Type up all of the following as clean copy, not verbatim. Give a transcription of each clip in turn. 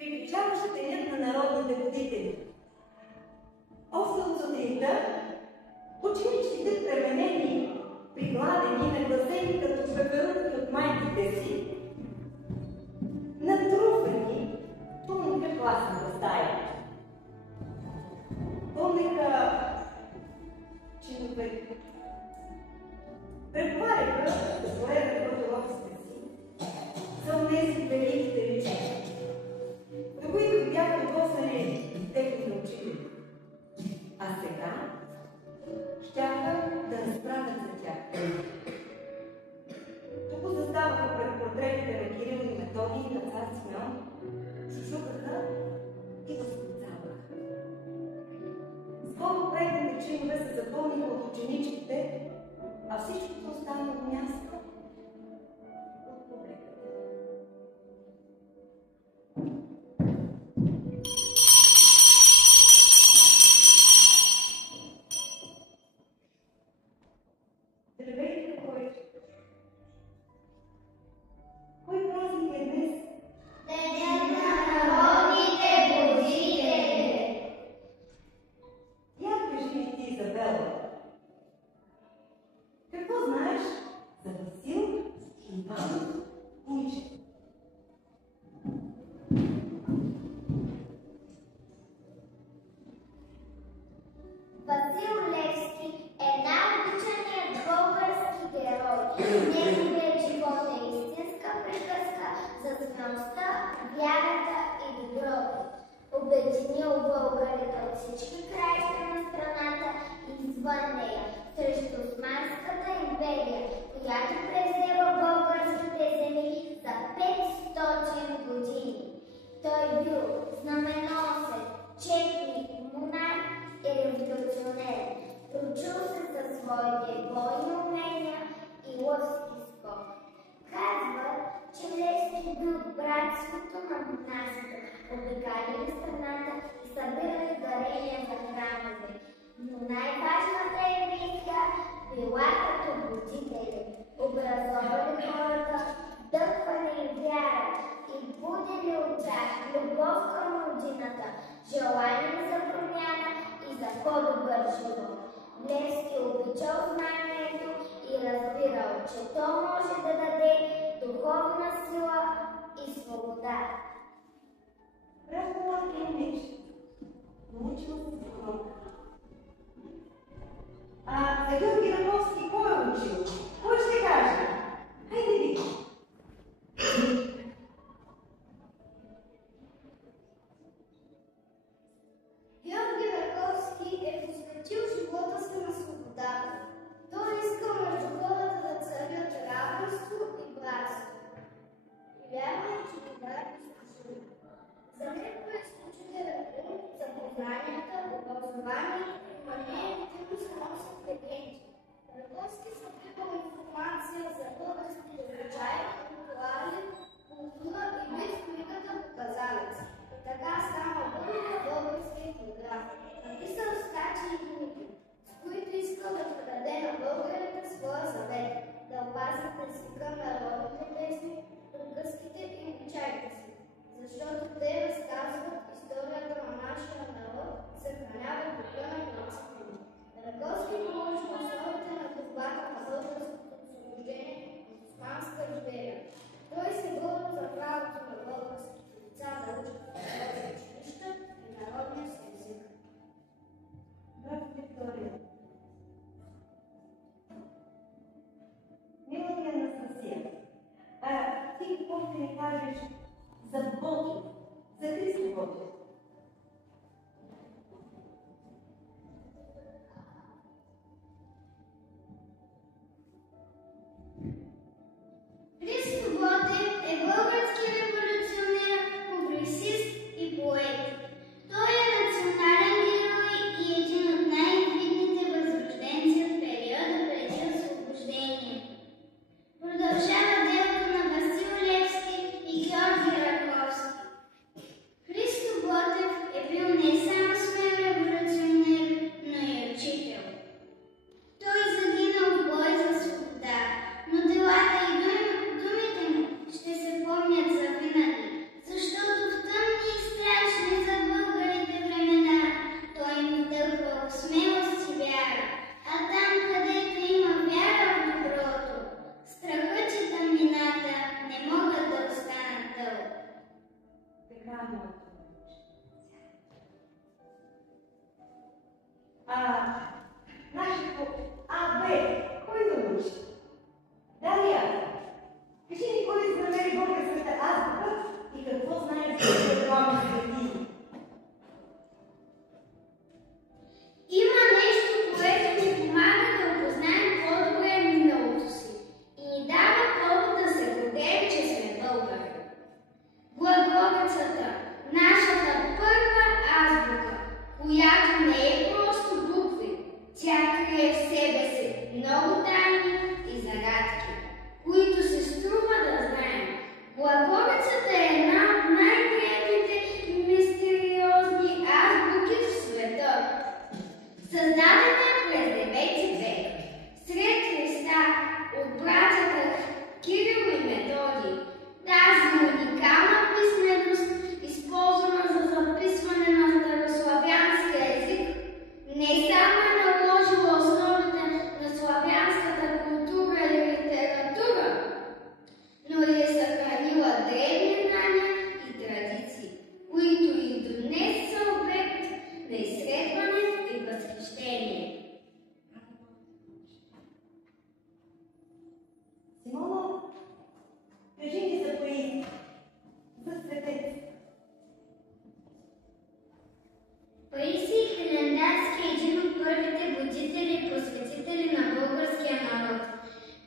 Приближаваше денят на народните будители. Още от сутринта ученичките, пременени, пригладени, нагласени като пеперутки от майките си, натруфени, пълниха класната стая. Пълниха чиновете. Преговаряха с поредата готовостта си за онези великите речения, до които бяха докоснали техните учители. А сега щяха да разправят за тях. Тук заставаха пред портретите на Кирил и Методий и на цар Симеон, шушукаха и възклицаваха. С по-предните чинове се запълниха от ученичките, а всичкото останало място от публиката. Здравейте, Койче! Кой празник е днес? Денят на народните будители! Я кажи ти, Изабела. Какво знаеш за Васил и Иван Войчев? Васил Левски е най-обичаният български герой. Неговият живот е истинска приказка за смелостта, вярата и доброто. Обединил българите от всички краища на страната и извън нея, срещу Османската империя, която превзела българските земи за 500 години. Той бил знаменосец, четник, монарх и революционер. Прочул се със своите бойни умения и лъвски скок. Казват, че Левски бил братството на монасите, обикаляли страната и събирали дарения за храмове. Но най-важната е мисия била като будители, образовали хората, дъхвали им вяра и будили от тях любов към родината, желание за промяна и за по-добър живот. Левски обичал знанието и разбирал, че то може да даде духовна сила и свобода. Братова е меч. Научила се закон. За Георги Раковски кой е учил? Кой ще каже? Хайде ви! Георги Раковски е посветил живота си на свободата. Той искал между хората да царят равенство и братство. И вярва, че това е постижимо. За него е изключителен пункт за познанията, образование и умението му с носят легенди. Раковски събирал информация за българските обичаи, ритуали, култура и вид в книгата Показалец. И така стана първият български етнограф. Написал стачи и книги, с които искал да предаде на българите своя завет, да опазят езика на народните песни, приказките и обичаите си, защото те разказват историята на нашия народ и съхраняват духа на нацията ни. Раковски положи основите на борбата на българското освобождение от османска империя. Той се бори за правото на българските деца да учат в народни училища и народния си език. Брат Виктория, мила ми Анастасия, ти какво ще ни кажеш за Ботов, за Христо Ботов? Христо Ботев е български революционер, публицист и поет. Той е национален герой и един от най-видните възрожденци в периода преди освобождение. Продължава делото на Васил Левски и Георги Раковски. Христо Така, моето момиче. Нашето А, Б, кой да учи? Дария, кажи ни кой да се намери българската азбука и какво знаеш за това свети? Има нещо, което ни помага да опознаем по-добре миналото си и ни дава повод да се гордеем, че сме българи. Глаголицата, нашата първа азбука, която не е просто букви, тя крие в себе си много тайни и загадки, които се струва да знаем. Глаголицата е една от най-древните и мистериозни азбуки в света. Създадена през 9 век, сред Христа, от братята Кирил и Методий, тази уникална писменост, използвана за записване на старославянски език, не само е наложила основите на славянската култура и литература, но и е съхранила древни знания и традиции, които и до днес са обект на изследване и възхищение. Симона, кажи ни за поезия, за светец. Паисий Хилендарски е един от първите будители и просветители на българския народ.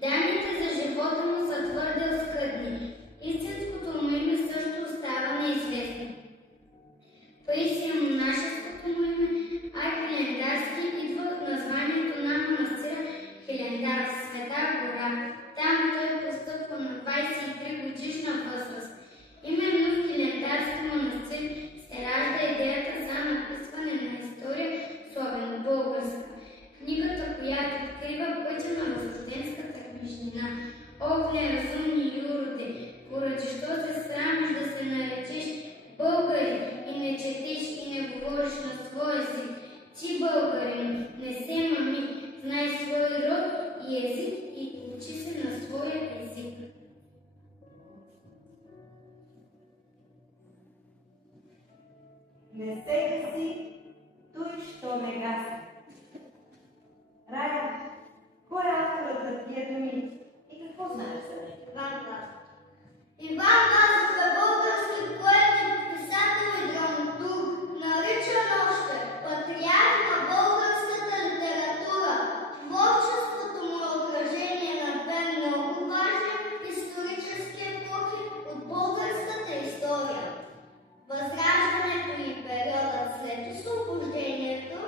Данните за живота му са твърде оскъдни. Истинското му име също остава неизвестно. Паисий е монашеското му име, а Хилендарски идва от названието на манастира Хилендар, Света гора. Там той постъпва на 23 годишна възраст. Именно в Хилендарски манастир се ражда идеята за написване на история славяно-българска. Книгата, която открива пътя на възрожденската книжнина. Ох, неразумни юроде, поради що се срамиш да се наречеш българин и не четеш и не говориш на своя език? Ти, българин, не се мами, знай свой род и език и учи се на своя език. Не се гаси, той, що не гаси. Рая, кой е авторът на тия думи и какво знаеш за него? Иван Вазов. Иван Вазов е български поет и писател и драматург, наричан още патриарх на българската литература. Творчеството му е отражение на две много важни исторически епохи от българската история. Възраждането и периодът след освобождението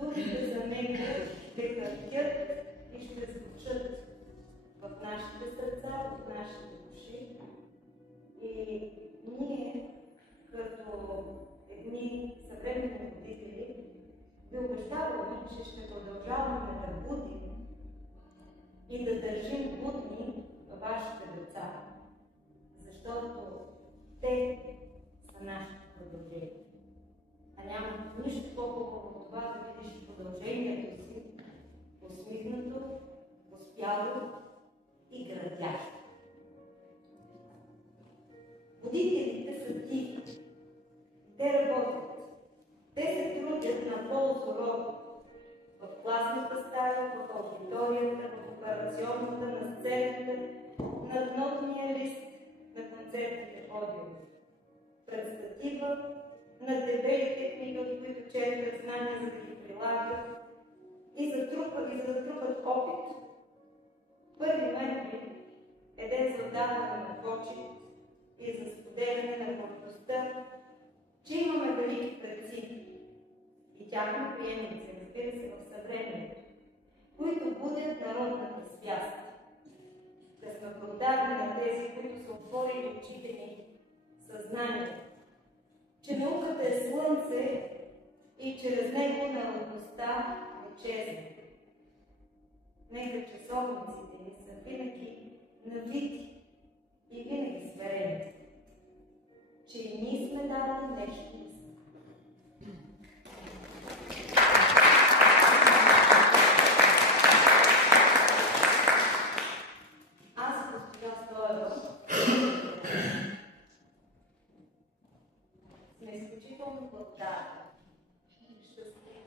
Думите за него ще хартят и ще звучат в нашите сърца, в нашите души. И ние, като едни съвременни родители, ви обещаваме, че ще продължаваме да будим и да държим будни вашите деца, защото те са нашите продължения. А няма нищо по-хубаво от това да видиш продължението си усмихнато, успяло и градящо. Будителите са тихи. Те работят. Те се трудят на полза в класната стая, в аудиторията, в операционната, на сцената, на нотния лист, на концертните подиуми, пред статива, на дебелите книги, от които черпят знания, за да ги прилагат и затрупат опит. Първи ноември е ден за отдаване на почит и за споделяне на гордостта, че имаме велики предци и тяхни приемници, разбира се, в съвремието, които будят народната свяст. Да сме благодарни на тези, които са отворили очите ни съзнанието, че науката е слънце и чрез него народността не чезне. Нека часовниците ни са винаги навити и винаги сверени, че и ние сме дали нещо. Аз, госпожа Стоева, сме изключително благодарни и щастливи.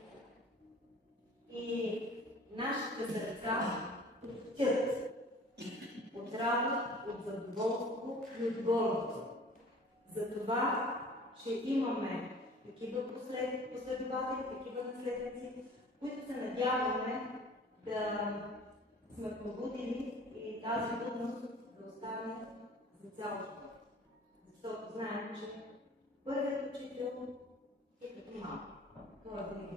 И нашите сърца тръптят от радост, от задоволство и от гордост за това, че имаме такива последователи, такива наследници, които се надяваме да сме пробудили и тази будност да остане за цял живот. Защото знаем, че първият учител е като малко. Това е винаги